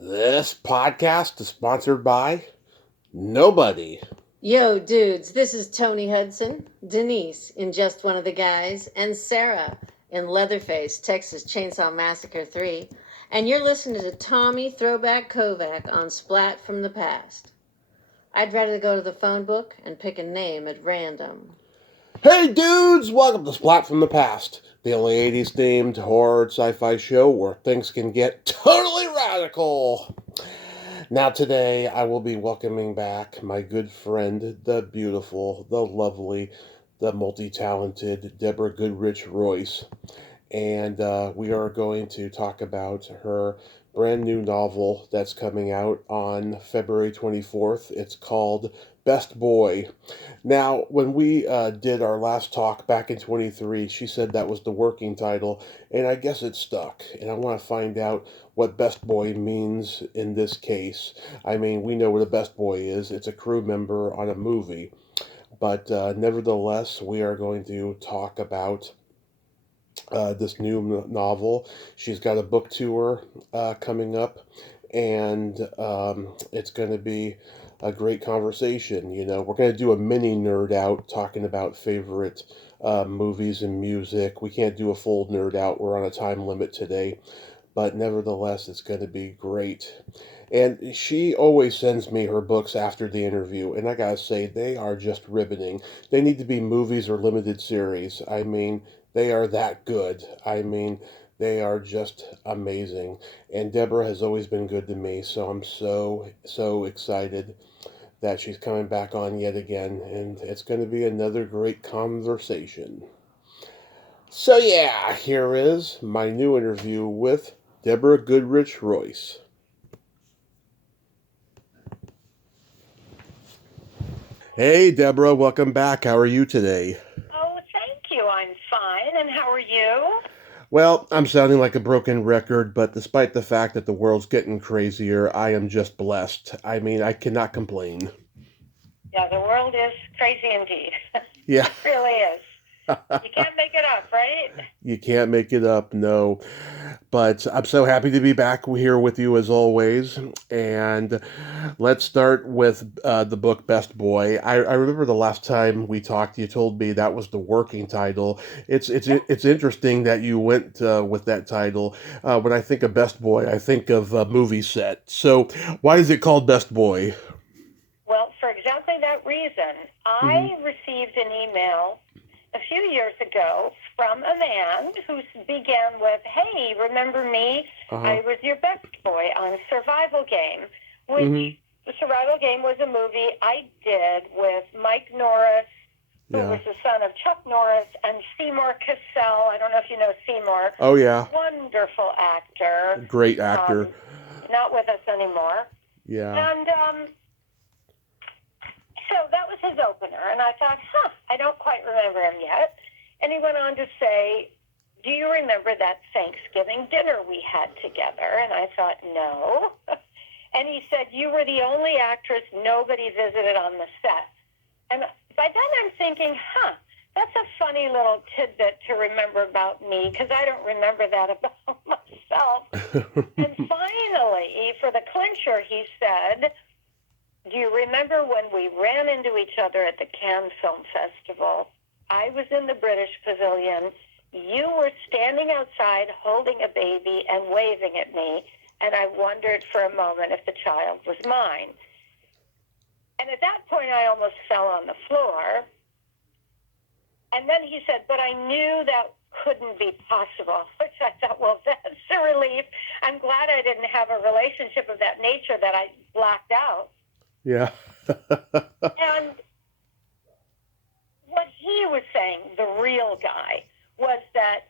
This podcast is sponsored by nobody. Yo, dudes, this is Tony Hudson, Denise in Just One of the Guys, and Sarah in Leatherface, Texas Chainsaw Massacre 3. And you're listening to Tommy Throwback Kovac on Splat from the Past. I'd rather go to the phone book and pick a name at random. Hey dudes, welcome to Splat from the Past, the only 80s themed horror sci-fi show where things can get totally radical. Now today I will be welcoming back my good friend, the beautiful, the lovely, the multi-talented Deborah Goodrich Royce. And we are going to talk about her brand new novel that's coming out on February 24th. It's called Best Boy. Now, when we did our last talk back in 23, she said that was the working title, and I guess it stuck. And I want to find out what Best Boy means in this case. I mean, we know what a Best Boy is, it's a crew member on a movie. But nevertheless, we are going to talk about this new novel. She's got a book tour coming up, and it's going to be a great conversation. You know, we're going to do a mini nerd out talking about favorite movies and music. We can't do a full nerd out, we're on a time limit today, but nevertheless, it's going to be great. And she always sends me her books after the interview, and I gotta say, they are just riveting. They need to be movies or limited series. I mean, they are that good. I mean, they are just amazing. And Deborah has always been good to me, so I'm so excited that she's coming back on yet again, and it's going to be another great conversation. So, yeah, here is my new interview with Deborah Goodrich Royce. Hey, Deborah, welcome back. How are you today? Oh, thank you. I'm fine. And how are you? Well, I'm sounding like a broken record, but despite the fact that the world's getting crazier, I am just blessed. I mean, I cannot complain. Yeah, the world is crazy indeed. Yeah. It really is. You can't make it up, right? You can't make it up, no. But I'm so happy to be back here with you as always. And let's start with the book Best Boy. I remember the last time we talked, you told me that was the working title. Yeah. It's interesting that you went with that title. When I think of Best Boy, I think of a movie set. So why is it called Best Boy? Well, for exactly that reason, Mm-hmm. I received an email a few years ago from a man who began with, "Hey, remember me? Uh-huh. I was your best boy on Survival Game," which Mm-hmm. the Survival Game was a movie I did with Mike Norris, who Yeah. was the son of Chuck Norris, and Seymour Cassell. I don't know if you know Seymour. Oh yeah. Wonderful actor. Great Um, actor. not with us anymore. Yeah. And so that was his opener. And I thought, I don't quite remember him yet. And he went on to say, "Do you remember that Thanksgiving dinner we had together?" And I thought, no. And he said, "You were the only actress nobody visited on the set." And by then I'm thinking, that's a funny little tidbit to remember about me, because I don't remember that about myself. And finally, for the clincher, he said, "Do you remember when we ran into each other at the Cannes Film Festival? I was in the British Pavilion. You were standing outside holding a baby and waving at me, and I wondered for a moment if the child was mine." And at that point, I almost fell on the floor. And then he said, "But I knew that couldn't be possible," which I thought, well, that's a relief. I'm glad I didn't have a relationship of that nature that I blacked out. Yeah. And what he was saying, the real guy, was that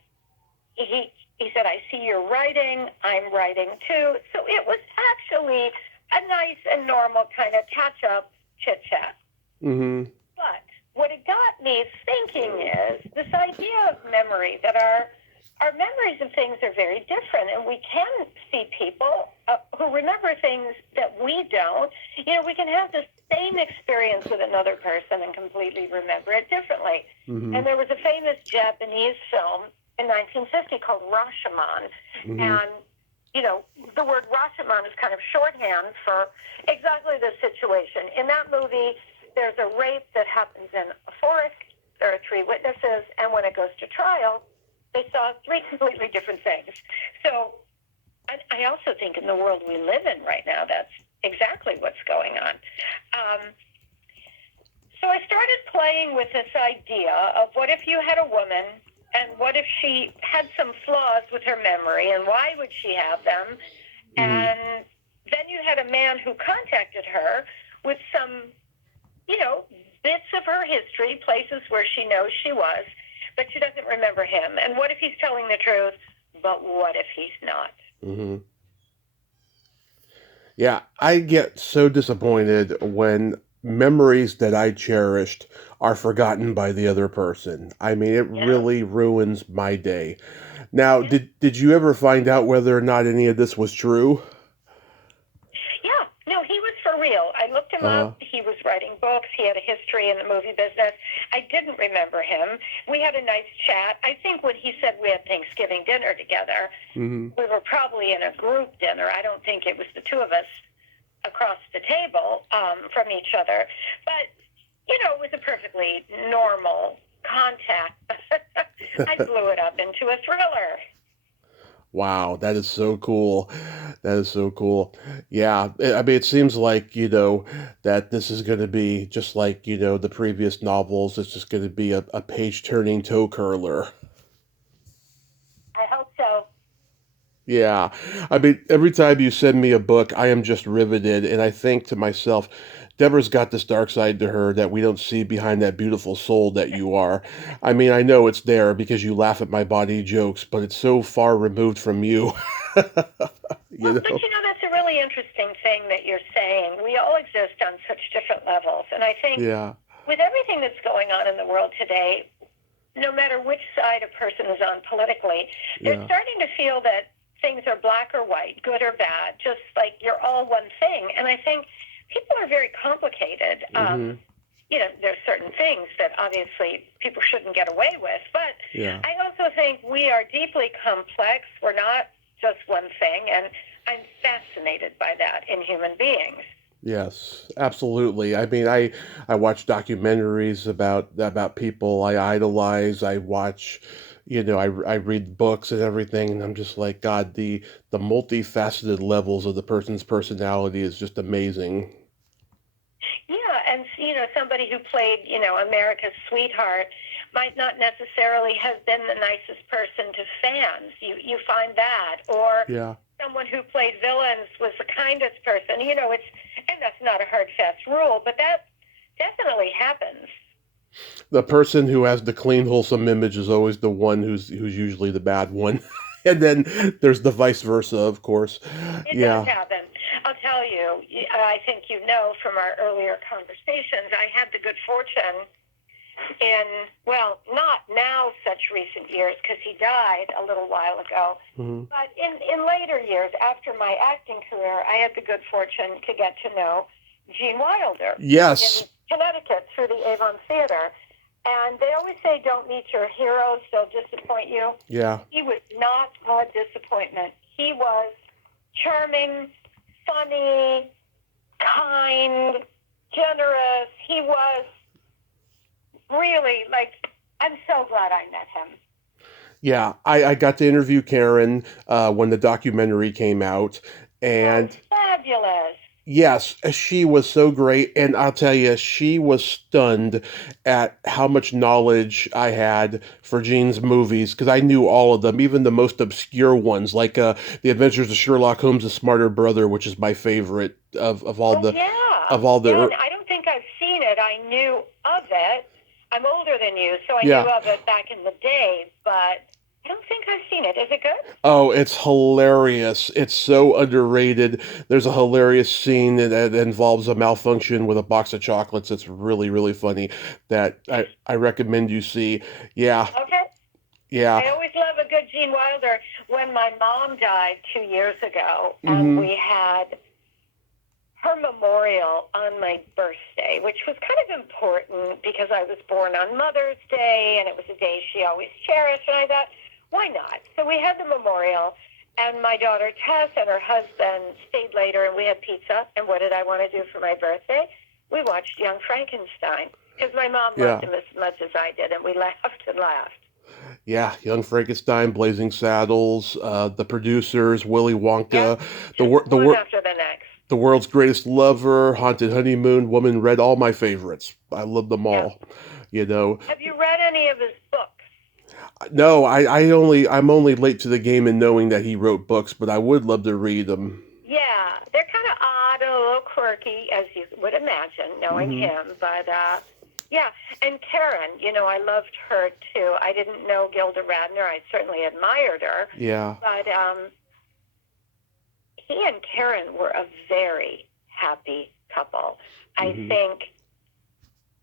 he said, "I see you're writing, I'm writing too." So it was actually a nice and normal kind of catch-up chit-chat. Mm-hmm. But what it got me thinking is this idea of memory, that our memories of things are very different, and we can see people who remember things that we don't. You know, we can have the same experience with another person and completely remember it differently. Mm-hmm. And there was a famous Japanese film in 1950 called Rashomon. Mm-hmm. And, you know, the word Rashomon is kind of shorthand for exactly this situation. In that movie, there's a rape that happens in a forest. There are 3 witnesses, and when it goes to trial, they saw 3 completely different things. So I also think in the world we live in right now, that's exactly what's going on. So I started playing with this idea of what if you had a woman, and what if she had some flaws with her memory, and why would she have them? And then you had a man who contacted her with some, bits of her history, places where she knows she was, but she doesn't remember him. And what if he's telling the truth, but what if he's not? Mm-hmm. Yeah, I get so disappointed when memories that I cherished are forgotten by the other person. I mean, it really ruins my day. Now, did you ever find out whether or not any of this was true? Yeah, no, he was for real. I looked him up. He was writing books. He had a history in the movie business. I didn't remember him. We had a nice chat. I think when he said we had Thanksgiving dinner together, we were probably in a group dinner. I don't think it was the 2 of us across the table from each other. But, it was a perfectly normal contact. I blew it up into a thriller. Wow, that is so cool. That is so cool. Yeah, I mean, it seems like, that this is going to be just like, the previous novels. It's just going to be a page-turning toe curler. I hope so. Yeah. I mean, every time you send me a book, I am just riveted, and I think to myself, Deborah's got this dark side to her that we don't see behind that beautiful soul that you are. I mean, I know it's there because you laugh at my body jokes, but it's so far removed from you. But that's a really interesting thing that you're saying. We all exist on such different levels. And I think with everything that's going on in the world today, no matter which side a person is on politically, they're starting to feel that things are black or white, good or bad, just like you're all one thing. And I think people are very complicated. There's certain things that obviously people shouldn't get away with. But I also think we are deeply complex. We're not just one thing. And I'm fascinated by that in human beings. Yes, absolutely. I mean, I watch documentaries about people I idolize. I watch, I read books and everything, and I'm just like, God, the multifaceted levels of the person's personality is just amazing. Yeah, and somebody who played, America's sweetheart might not necessarily have been the nicest person to fans. You find that, or someone who played villains was the kindest person. And that's not a hard fast rule, but that definitely happens. The person who has the clean, wholesome image is always the one who's usually the bad one. And then there's the vice versa, of course. It does happen. I'll tell you, I think from our earlier conversations, I had the good fortune not now such recent years because he died a little while ago, but in later years, after my acting career, I had the good fortune to get to know Gene Wilder. Yes. In Connecticut through the Avon Theater. And they always say, don't meet your heroes, they'll disappoint you. Yeah. He was not a disappointment. He was charming, funny, kind, generous. He was really, I'm so glad I met him. Yeah, I got to interview Karen when the documentary came out. And fabulous. Yes, she was so great, and I'll tell you, she was stunned at how much knowledge I had for Gene's movies, because I knew all of them, even the most obscure ones, like The Adventures of Sherlock Holmes' Smarter Brother, which is my favorite of all the... Of all the... And I don't think I've seen it. I knew of it. I'm older than you, so I knew of it back in the day, but I don't think I've seen it. Is it good? Oh, it's hilarious. It's so underrated. There's a hilarious scene that involves a malfunction with a box of chocolates. It's really, really funny that I recommend you see. Yeah. Okay. Yeah. I always love a good Gene Wilder. When my mom died 2 years ago, and we had her memorial on my birthday, which was kind of important because I was born on Mother's Day, and it was a day she always cherished, and I thought, why not? So we had the memorial, And my daughter Tess and her husband stayed later, and we had pizza. And what did I want to do for my birthday? We watched Young Frankenstein, because my mom loved him as much as I did, and we laughed and laughed. Yeah, Young Frankenstein, Blazing Saddles, The Producers, Willy Wonka, Yep. One after the next. The World's Greatest Lover, Haunted Honeymoon, Woman Red, all my favorites. I love them all. You know. Have you read any of his books? No, I'm only late to the game in knowing that he wrote books, but I would love to read them. Yeah, they're kind of odd and a little quirky, as you would imagine, knowing him. But yeah, and Karen, I loved her too. I didn't know Gilda Radner. I certainly admired her. Yeah. But he and Karen were a very happy couple. I think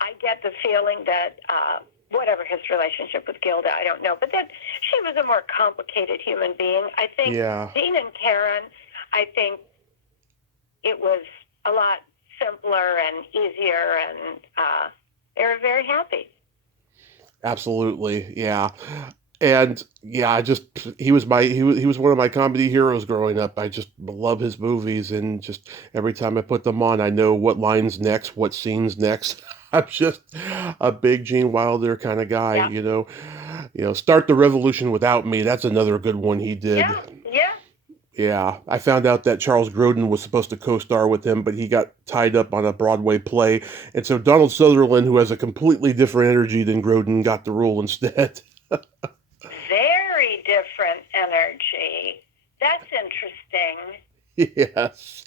I get the feeling that whatever his relationship with Gilda, I don't know, but that she was a more complicated human being. I think Dean and Karen, I think it was a lot simpler and easier, and they were very happy. Absolutely, yeah. And yeah, he was one of my comedy heroes growing up. I just love his movies, and just every time I put them on, I know what line's next, what scene's next. I'm just a big Gene Wilder kind of guy, Start the Revolution Without Me. That's another good one he did. Yeah, I found out that Charles Grodin was supposed to co-star with him, but he got tied up on a Broadway play, and so Donald Sutherland, who has a completely different energy than Grodin, got the role instead. Very different energy. That's interesting. Yes.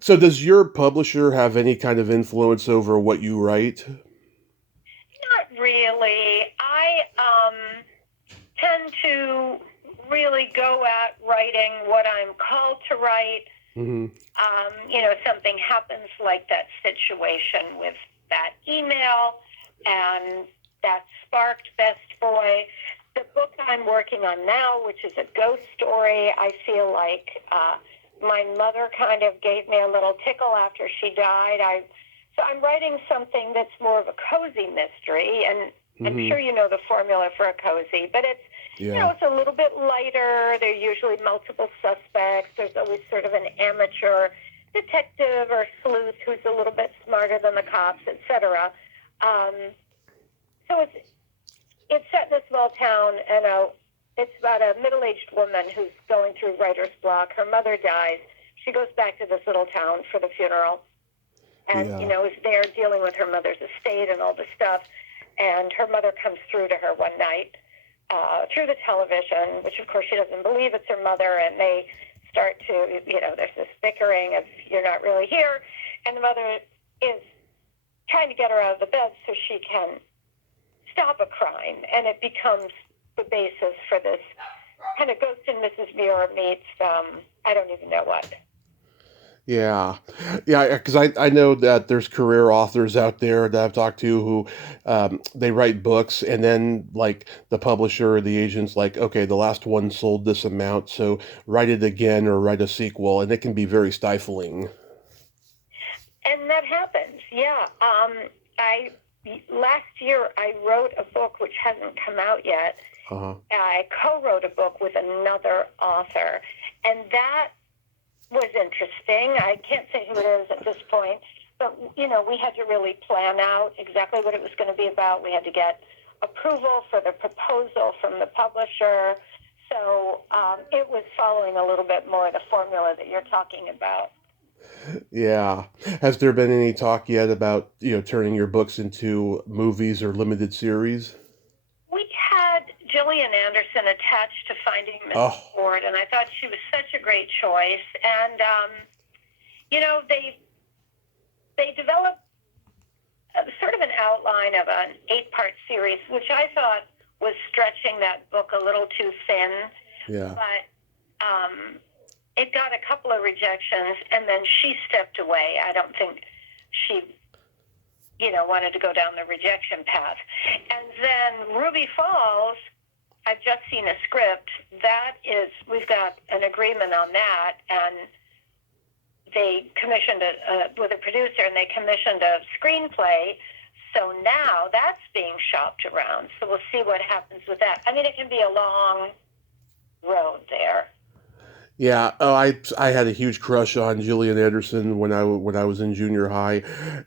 So does your publisher have any kind of influence over what you write? Not really. I tend to really go at writing what I'm called to write. Something happens like that situation with that email, and that sparked Best Boy. The book I'm working on now, which is a ghost story, I feel like my mother kind of gave me a little tickle after she died. So I'm writing something that's more of a cozy mystery, and I'm sure you know the formula for a cozy, but it's it's a little bit lighter. There are usually multiple suspects. There's always sort of an amateur detective or sleuth who's a little bit smarter than the cops, etc. So it's set in a small town, and it's about a middle-aged woman who's going through writer's block. Her mother dies. She goes back to this little town for the funeral, and is there dealing with her mother's estate and all this stuff. And her mother comes through to her one night through the television, which of course she doesn't believe it's her mother, and they start to, there's this bickering of you're not really here, and the mother is trying to get her out of the bed so she can stop a crime, and it becomes the basis for this kind of Ghost and Mrs. Muir meets I don't even know what. Yeah, because I know that there's career authors out there that I've talked to who they write books, and then like the publisher or the agent's like, okay, the last one sold this amount, so write it again or write a sequel, and it can be very stifling. And that happens, yeah. Last year I wrote a book which hasn't come out yet. I co-wrote a book with another author, and that was interesting. I can't say who it is at this point, but, we had to really plan out exactly what it was going to be about. We had to get approval for the proposal from the publisher. So it was following a little bit more of the formula that you're talking about. Yeah. Has there been any talk yet about, turning your books into movies or limited series? We had Gillian Anderson attached to Finding Mrs. Ford, and I thought she was such a great choice. And, they developed sort of an outline of an 8-part series, which I thought was stretching that book a little too thin. Yeah. But it got a couple of rejections, and then she stepped away. I don't think she wanted to go down the rejection path. And then Ruby Falls, I've just seen a script. We've got an agreement on that, and they commissioned with a producer, and they commissioned a screenplay. So now that's being shopped around. So we'll see what happens with that. I mean, it can be a long road there. Yeah, oh, I had a huge crush on Gillian Anderson when I was in junior high,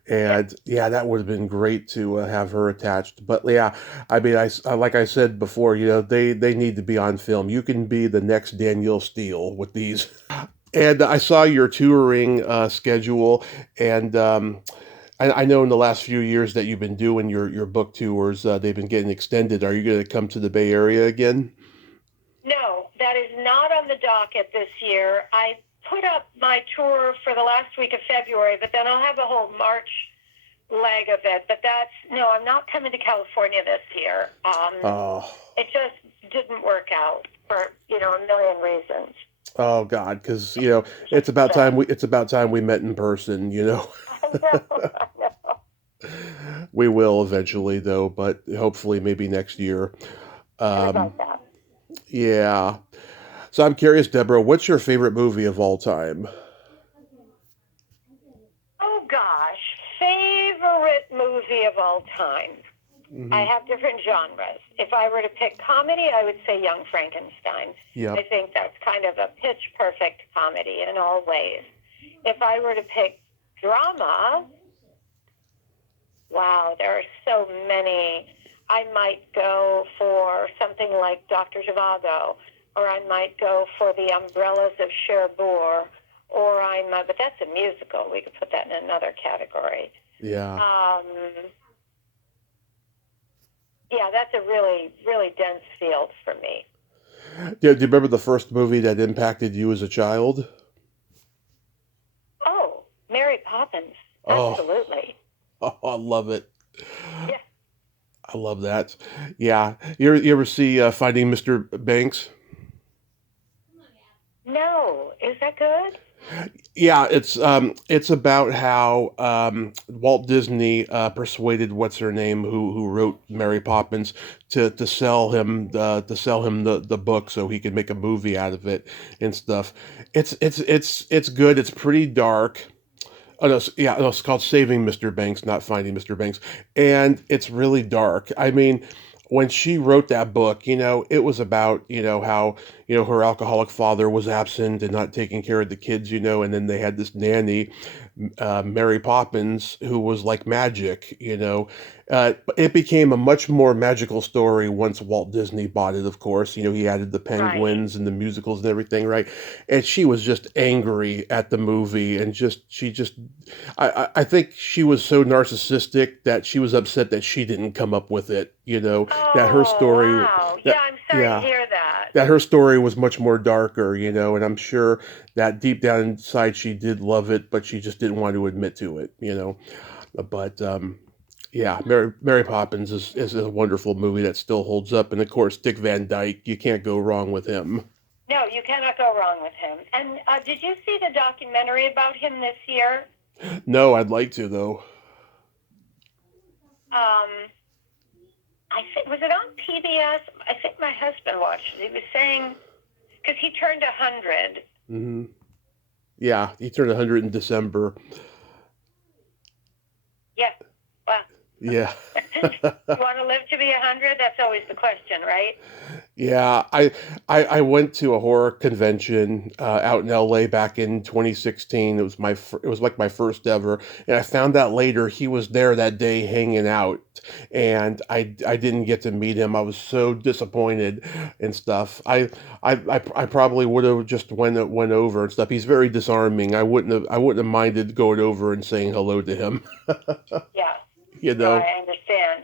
Yeah. and yeah, that would have been great to have her attached. But yeah, I mean, like I said before, they need to be on film. You can be the next Danielle Steele with these. And I saw your touring schedule, and I know in the last few years that you've been doing your book tours, they've been getting extended. Are you going to come to the Bay Area again? No, that is not on the docket this year. I put up my tour for the last week of February, but then I'll have a whole March leg of it. But no, I'm not coming to California this year. Oh, It just didn't work out for, a million reasons. oh God, because it's about time we met in person. I know, I know. We will eventually, though, but hopefully maybe next year. I would Um, like that. yeah. So I'm curious, Deborah, what's your favorite movie of all time? Oh gosh, favorite movie of all time. I Hmm. have different genres. If I were to pick comedy, I would say Young Frankenstein. I Yep. think that's kind of a pitch perfect comedy in all ways. If I were to pick drama, wow, there are so many. I might go for something like Dr. Zhivago, or I might go for The Umbrellas of Cherbourg, but that's a musical. We could put that in another category. Yeah. Um, yeah, that's a really, really dense field for me. Do you remember the first movie that impacted you as a child? Oh, Mary Poppins. Oh, Absolutely. I love it. Yeah. I love that. Yeah. You ever see Finding Mr. Banks? No. Is that good? Yeah, it's about how Walt Disney persuaded what's her name who wrote Mary Poppins to sell him the book so he could make a movie out of it and stuff. It's good. It's pretty dark. Oh no, yeah, no, it's called Saving Mr. Banks, not Finding Mr. Banks, and it's really dark. I mean, when she wrote that book, it was about how her alcoholic father was absent and not taking care of the kids, and then they had this nanny, Mary Poppins, who was like magic. It became a much more magical story once Walt Disney bought it. Of course, he added the Right. penguins and the musicals and everything, right? And she was just angry at the movie and I think she was so narcissistic that she was upset that she didn't come up with it, that her Oh, story wow. Yeah, that I'm sorry to yeah, hear that. that her story was much more darker, and I'm sure that deep down inside she did love it, but she just didn't want to admit to it. But yeah, Mary Poppins is a wonderful movie that still holds up, and of course Dick Van Dyke, you can't go wrong with him. No, you cannot go wrong with him. And did you see the documentary about him this year? No, I'd like to though. Um, I think, was it on PBS? I think my husband watched it. He was saying, because he turned 100. Hmm. Yeah, he turned 100 in December. Yeah. Well, Yeah. you want to live to be 100? That's always the question, right? Yeah, I went to a horror convention out in LA back in 2016. It was like my first ever, and I found out later he was there that day hanging out, and I didn't get to meet him. I was so disappointed and stuff. I probably would have just went over and stuff. He's very disarming. I wouldn't have minded going over and saying hello to him. Yeah. You No, know. I understand.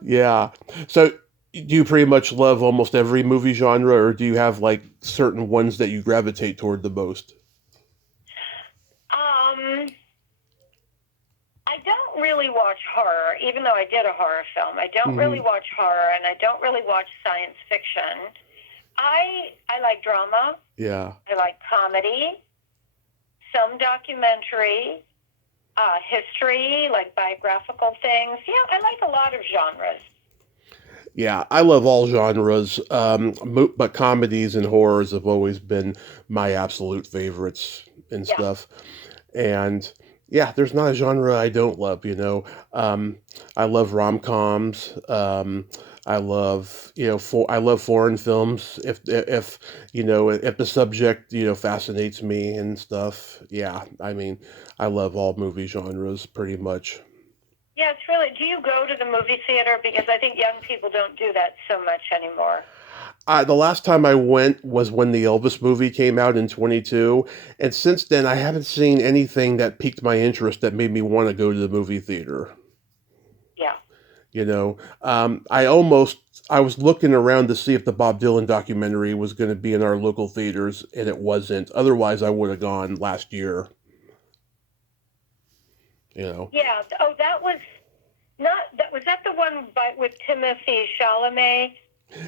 Yeah. So, do you pretty much love almost every movie genre, or do you have like certain ones that you gravitate toward the most? Um, I don't really watch horror, even though I did a horror film. I don't really Hmm. watch horror, and I don't really watch science fiction. I like drama. Yeah. I like comedy, some documentary, history, like biographical things. Yeah, I like a lot of genres. Yeah, I love all genres, but comedies and horrors have always been my absolute favorites and Yeah. stuff. And Yeah, there's not a genre I don't love, you know. Um, I love rom-coms. I love foreign films if if the subject, fascinates me and stuff. Yeah, I mean, I love all movie genres pretty much. Yeah, it's really. Do you go to the movie theater? Because I think young people don't do that so much anymore. The last time I went was when the Elvis movie came out in 22, and since then I haven't seen anything that piqued my interest that made me want to go to the movie theater. Yeah. You know, I was looking around to see if the Bob Dylan documentary was going to be in our local theaters, and it wasn't. Otherwise, I would have gone last year. You know. Yeah. Oh, that was not. That was that the one with Timothy Chalamet.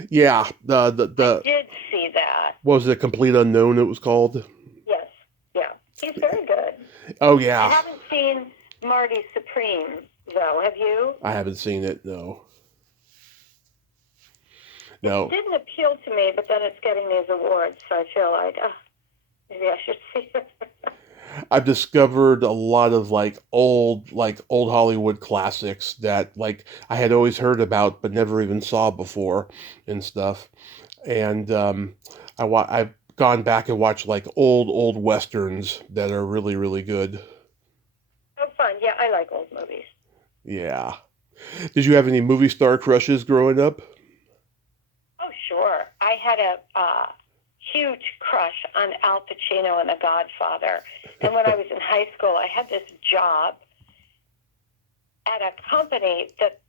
Yeah, I did see that. what was it? Complete Unknown. It was called. Yes. Yeah. He's very good. Oh I yeah, haven't seen Marty Supreme though. Have you? I haven't seen it. No, It no. didn't appeal to me, but then it's getting these awards, so I feel like maybe I should see it. I've discovered a lot of old Hollywood classics that I had always heard about but never even saw before and stuff. And I've gone back and watched like old westerns that are really really good. Oh, fun. Yeah, I like old movies. Yeah. Did you have any movie star crushes growing up? Oh, sure. I had a huge crush on Al Pacino in The Godfather. And when I was in high school, I had this job at a company that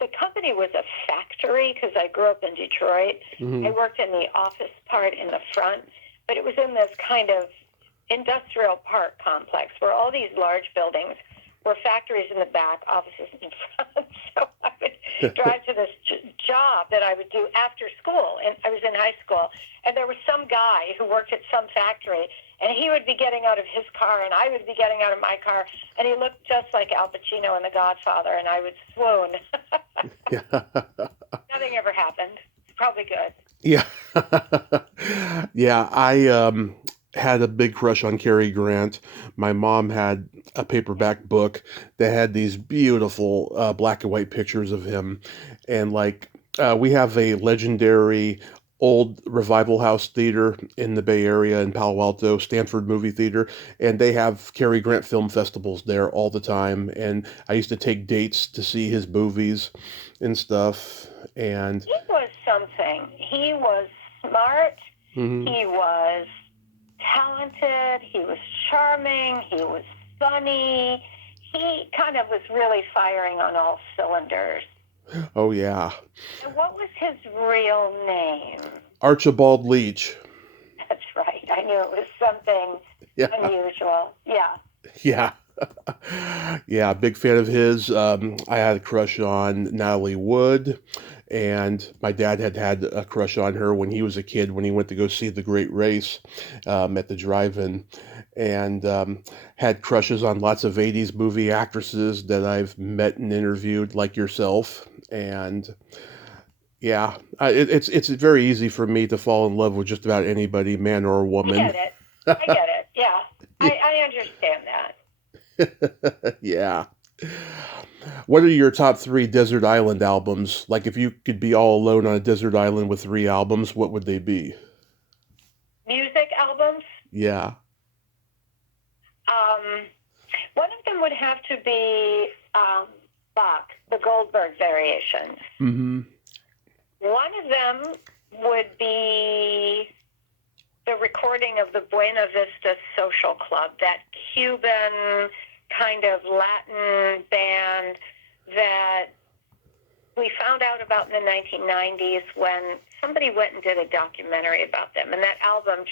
the company was a factory because I grew up in Detroit. Hmm. I worked in the office part in the front, but it was in this kind of industrial park complex where all these large buildings were factories in the back, offices in front. So I would drive to this job that I would do after school. And I was in high school, and there was some guy who worked at some factory, and he would be getting out of his car, and I would be getting out of my car, and he looked just like Al Pacino in The Godfather, and I would swoon. Yeah. Nothing ever happened. It's probably good. Yeah. Yeah, I had a big crush on Cary Grant. My mom had a paperback book that had these beautiful black and white pictures of him. And we have a legendary old Revival House theater in the Bay Area in Palo Alto, Stanford Movie Theater, and they have Cary Grant film festivals there all the time. And I used to take dates to see his movies and stuff. And He was something. He was smart. mhm. He was talented. He was charming. He was funny. He kind of was really firing on all cylinders. Oh yeah, And what was his real name? Archibald Leach. That's right. I knew it was something Yeah, unusual. Yeah. yeah, yeah. Big fan of his. I had a crush on Natalie Wood, and my dad had a crush on her when he was a kid when he went to go see The Great Race at the drive-in, and had crushes on lots of '80s movie actresses that I've met and interviewed, like yourself, and yeah, it's very easy for me to fall in love with just about anybody, man or I woman. get it. I get it. Yeah. I understand that. Yeah. What are your top three desert island albums? Like, if you could be all alone on a desert island with three albums, what would they be? Music albums. Yeah. Um, one of them would have to be Bach, the Goldberg Variations. Mm-hmm. One of them would be the recording of the Buena Vista Social Club, that Cuban kind of Latin band that we found out about in the 1990s when somebody went and did a documentary about them. And that album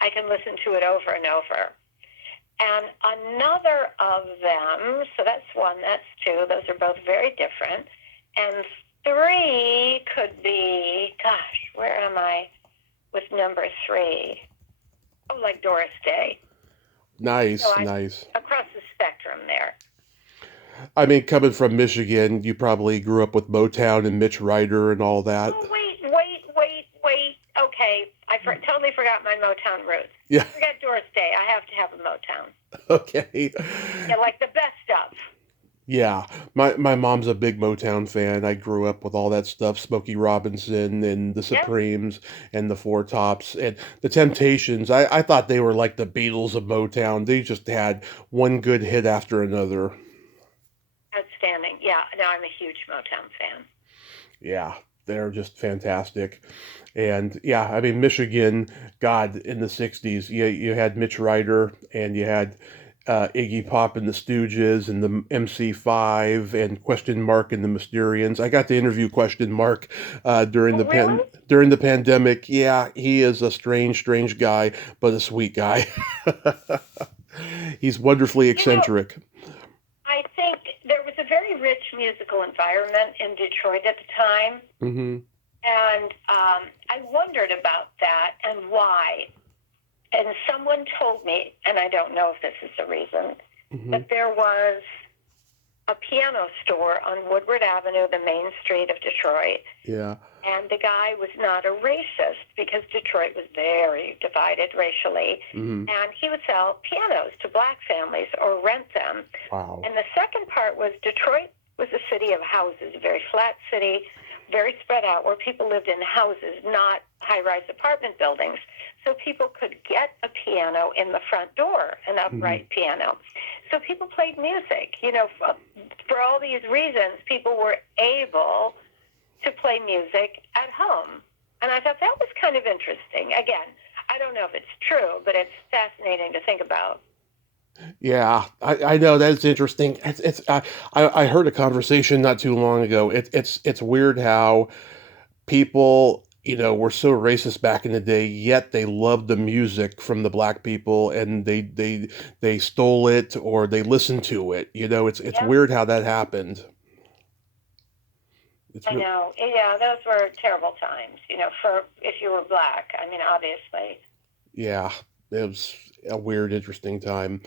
I can listen to it over and over. And another of them, so that's one, that's two, those are both very different. And three could be, gosh, where am I with number three? Oh, like Doris Day. Nice, So I'm nice. across the spectrum there. I mean, coming from Michigan, you probably grew up with Motown and Mitch Ryder and all that. Oh, wait. Okay, totally forgot my Motown roots. Yeah. I forgot Doris Day. I have to have a Motown. Okay. Yeah, like the best of. Yeah, my mom's a big Motown fan. I grew up with all that stuff, Smokey Robinson and the Yeah, Supremes and the Four Tops and the Temptations. I thought they were like the Beatles of Motown. They just had one good hit after another. outstanding. Yeah, no, I'm a huge Motown fan. Yeah, they're just fantastic. And yeah, I mean Michigan, God, in the '60s, you had Mitch Ryder and you had Iggy Pop and the Stooges and the MC5 and Question Mark and the Mysterians. I got to interview Question Mark Oh, really? during the pandemic. Yeah, he is a strange guy, but a sweet guy. He's wonderfully You know, eccentric. I think there was a very rich musical environment in Detroit at the time, Hmm. and I wondered about that and why. And someone told me, and I don't know if this is the reason, Hmm. that there was a piano store on Woodward Avenue, the main street of Detroit, Yeah. and the guy was not a racist because Detroit was very divided racially, Hmm. and he would sell pianos to black families or rent them. Wow. And the second part was Detroit was a city of houses, a very flat city, very spread out, where people lived in houses, not high-rise apartment buildings. So people could get a piano in the front door, an upright piano. So people played music. For all these reasons, people were able to play music at home. And I thought that was kind of interesting. Again, I don't know if it's true, but it's fascinating to think about. Yeah, I know that's interesting. I heard a conversation not too long ago. It's weird how people, were so racist back in the day, yet they loved the music from the black people and they stole it or they listened to it. It's Yep, weird how that happened. It's I know. Yeah, those were terrible times, for if you were black. I mean, obviously. Yeah, it was a weird, interesting time.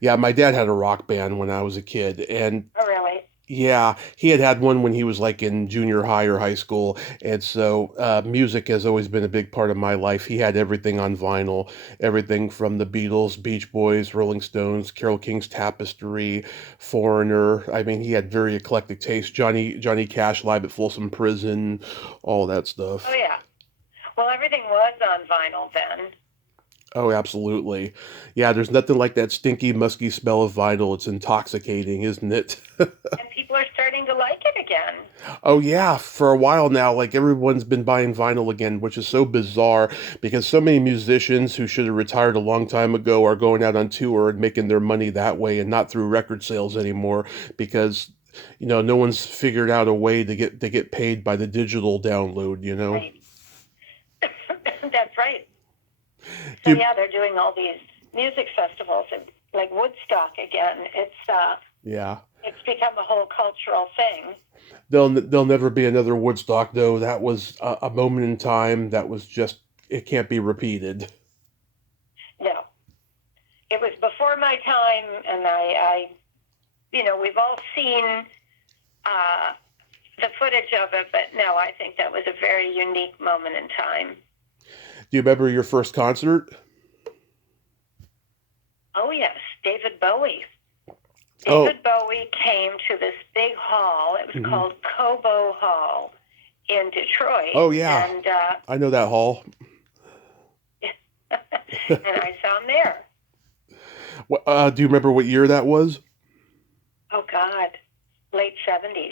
Yeah, my dad had a rock band when I was a kid, and Oh, really? yeah, he had one when he was like in junior high or high school, and so music has always been a big part of my life. He had everything on vinyl, everything from the Beatles, Beach Boys, Rolling Stones, Carole King's Tapestry, Foreigner. I mean, he had very eclectic taste. Johnny Cash live at Folsom Prison, all that Oh, stuff. yeah. Well, everything was on vinyl then, Oh, absolutely. Yeah, there's nothing like that stinky, musky smell of vinyl. It's intoxicating, isn't it? and people are starting to like it again. Oh yeah, for a while now, like everyone's been buying vinyl again, which is so bizarre because so many musicians who should have retired a long time ago are going out on tour and making their money that way and not through record sales anymore because no one's figured out a way to get paid by the digital download. Right. That's right. So, Do yeah, they're doing all these music festivals, and like Woodstock again. yeah. It's become a whole cultural thing. There'll never be another Woodstock though. That was a moment in time that was just it can't be repeated. No, it was before my time, and we've all seen uh, the footage of it, but no, I think that was a very unique moment in time. Do you remember your first concert? Oh, yes, David Bowie. Oh, David Bowie came to this big hall. It was mhm. called Cobo Hall in Detroit, Oh yeah, and I know that hall. and I saw him there. Do you remember what year that was? Oh God, late '70s.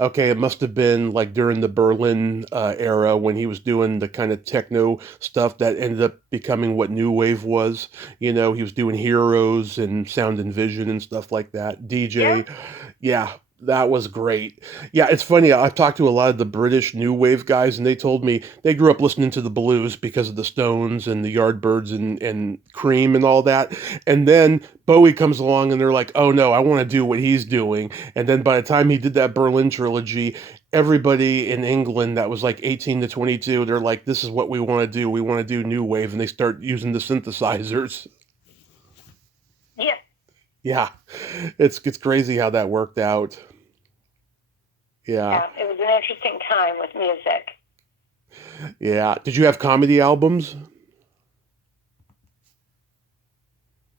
Okay, it must have been like during the Berlin era when he was doing the kind of techno stuff that ended up becoming what new wave was. He was doing Heroes and Sound and Vision and stuff like that. Yeah, DJ, yeah, that was great. Yeah, it's funny. I've talked to a lot of the British new wave guys, and they told me they grew up listening to the blues because of the Stones and the Yardbirds and Cream and all that. And then Bowie comes along, and they're like, "Oh no, I want to do what he's doing." And then by the time he did that Berlin trilogy, everybody in England that was like 18 to 22, they're like, "This is what we want to do. We want to do new wave," and they start using the synthesizers. yeah, Yeah, it's crazy how that worked out. Yeah. yeah. It was an interesting time with music. Yeah. Did you have comedy albums?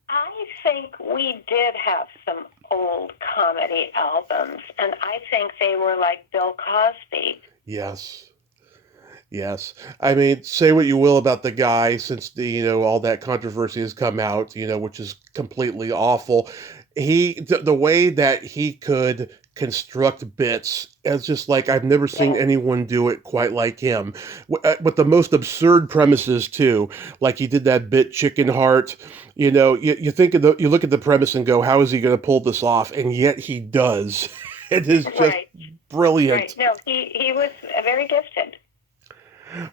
I think we did have some old comedy albums, and I think they were like Bill Cosby. Yes. Yes. I mean, say what you will about the guy, since all that controversy has come out, which is completely awful. The way that he could construct bits, it's just like I've never seen Yeah. anyone do it quite like him. With the most absurd premises too. Like he did that bit Chicken Heart. You think you look at the premise and go, how is he going to pull this off? And yet he does. It is just Right. brilliant. Right. No, he was very gifted.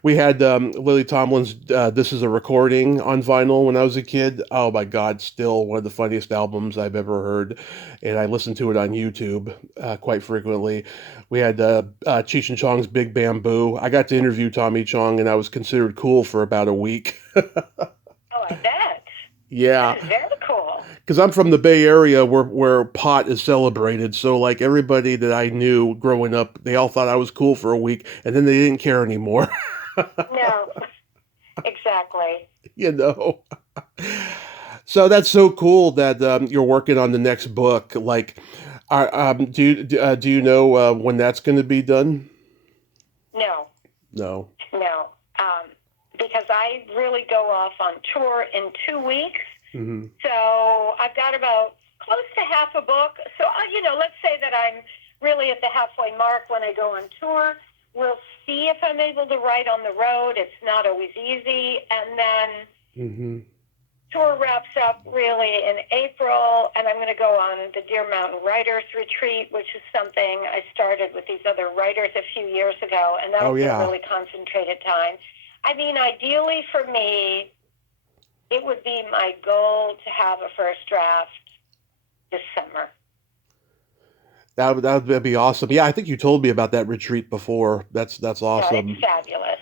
We had Lily Tomlin's This Is a Recording on vinyl when I was a kid. Oh my God, still one of the funniest albums I've ever heard. And I listened to it on YouTube quite frequently. We had Cheech and Chong's Big Bamboo. I got to interview Tommy Chong, and I was considered cool for about a week. Oh, I bet. Yeah. That is very cool. Because I'm from the Bay Area where pot is celebrated. So, like, everybody that I knew growing up, they all thought I was cool for a week, and then they didn't care anymore. No, exactly. So that's so cool that you're working on the next book. Like, do you know when that's going to be done? No, No. no. Because I really go off on tour in 2 weeks. Mm-hmm. So I've got about close to half a book. So, let's say that I'm really at the halfway mark when I go on tour. We'll see if I'm able to write on the road. It's not always easy. And then tour wraps up really in April, and I'm going to go on the Deer Mountain Writers Retreat, which is something I started with these other writers a few years ago, and that'll be a really concentrated time. I mean, ideally for me, it would be my goal to have a first draft this summer. That would be awesome. Yeah, I think you told me about that retreat before. That's awesome. Yeah, it's fabulous.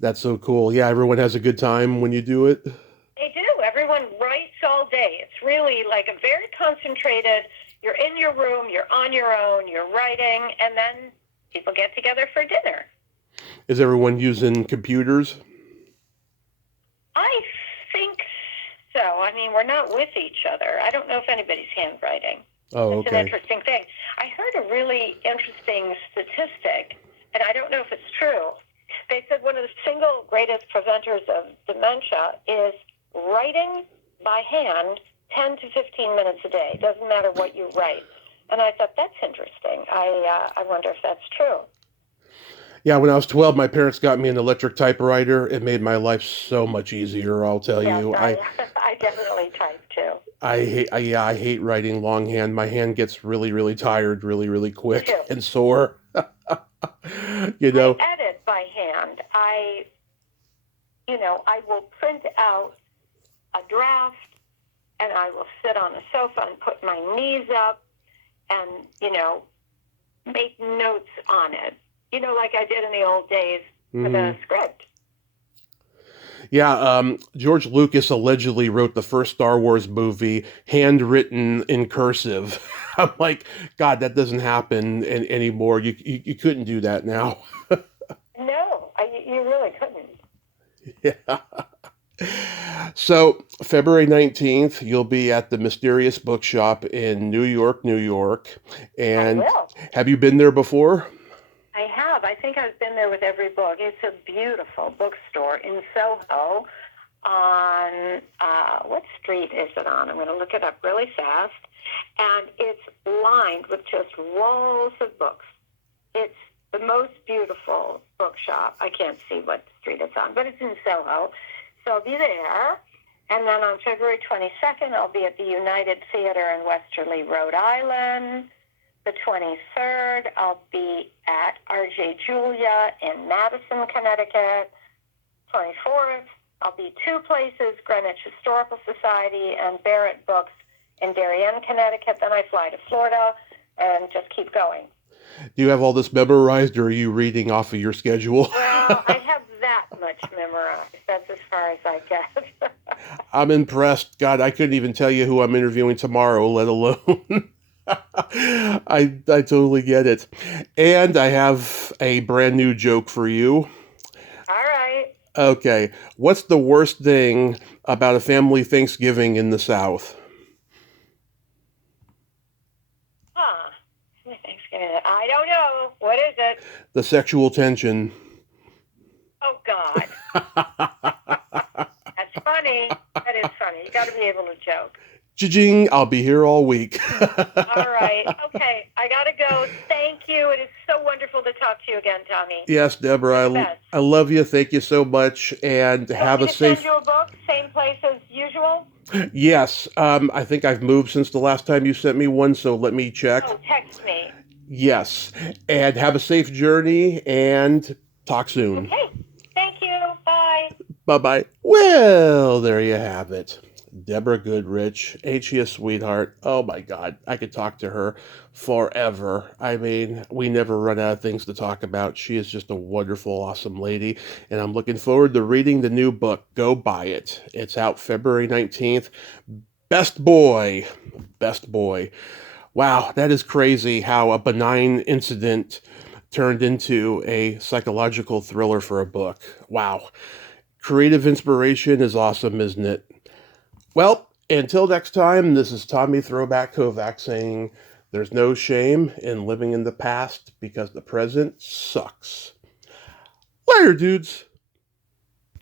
That's so cool. Yeah, everyone has a good time when you do it. They do. Everyone writes all day. It's really like a very concentrated, you're in your room, you're on your own, you're writing, and then people get together for dinner. Is everyone using computers? I think so. I mean, we're not with each other. I don't know if anybody's handwriting. Oh, okay. It's an interesting thing. I heard a really interesting statistic, and I don't know if it's true. They said one of the single greatest preventers of dementia is writing by hand 10 to 15 minutes a day. It doesn't matter what you write. And I thought, that's interesting. I wonder if that's true. Yeah, when I was 12, my parents got me an electric typewriter. It made my life so much easier, I'll tell you. I definitely type too. I hate writing longhand. My hand gets really, really tired really, really quick and sore. I edit by hand. I will print out a draft, and I will sit on a sofa and put my knees up and, make notes on it. Like I did in the old days for the script. Yeah, George Lucas allegedly wrote the first Star Wars movie handwritten in cursive. I'm like, God, that doesn't happen anymore. You couldn't do that now. No, you really couldn't. Yeah. So, February 19th, you'll be at the Mysterious Bookshop in New York, New York. And I will. Have you been there before? I have. I think I've been there with every book. It's a beautiful bookstore in Soho on, what street is it on? I'm going to look it up really fast. And it's lined with just walls of books. It's the most beautiful bookshop. I can't see what street it's on, but it's in Soho. So I'll be there. And then on February 22nd, I'll be at the United Theater in Westerly, Rhode Island. The 23rd, I'll be at R.J. Julia in Madison, Connecticut. 24th, I'll be two places, Greenwich Historical Society and Barrett Books in Darien, Connecticut. Then I fly to Florida and just keep going. Do you have all this memorized, or are you reading off of your schedule? Well, I have that much memorized. That's as far as I get. I'm impressed. God, I couldn't even tell you who I'm interviewing tomorrow, let alone... I totally get it. And I have a brand new joke for you. All right. Okay. What's the worst thing about a family Thanksgiving in the South? the sexual tension. Oh, God. That's funny. That is funny. You got to be able to joke. Cha-ching, I'll be here all week. All right. Okay. I got to go. Thank you. It is so wonderful to talk to you again, Tommy. Yes, Deborah, I love you. Thank you so much. And have a safe... send you a book, same place as usual? Yes. I think I've moved since the last time you sent me one, so let me check. Oh, text me. Yes. And have a safe journey and talk soon. Okay. Thank you. Bye. Bye-bye. Well, there you have it. Deborah Goodrich. Ain't she a sweetheart? Oh my God. I could talk to her forever. I mean, we never run out of things to talk about. She is just a wonderful, awesome lady. And I'm looking forward to reading the new book. Go buy it. It's out February 19th. Best Boy. Best Boy. Wow, that is crazy how a benign incident turned into a psychological thriller for a book. Wow. Creative inspiration is awesome, isn't it? Well, until next time, this is Tommy Throwback Kovac saying there's no shame in living in the past because the present sucks. Later, dudes.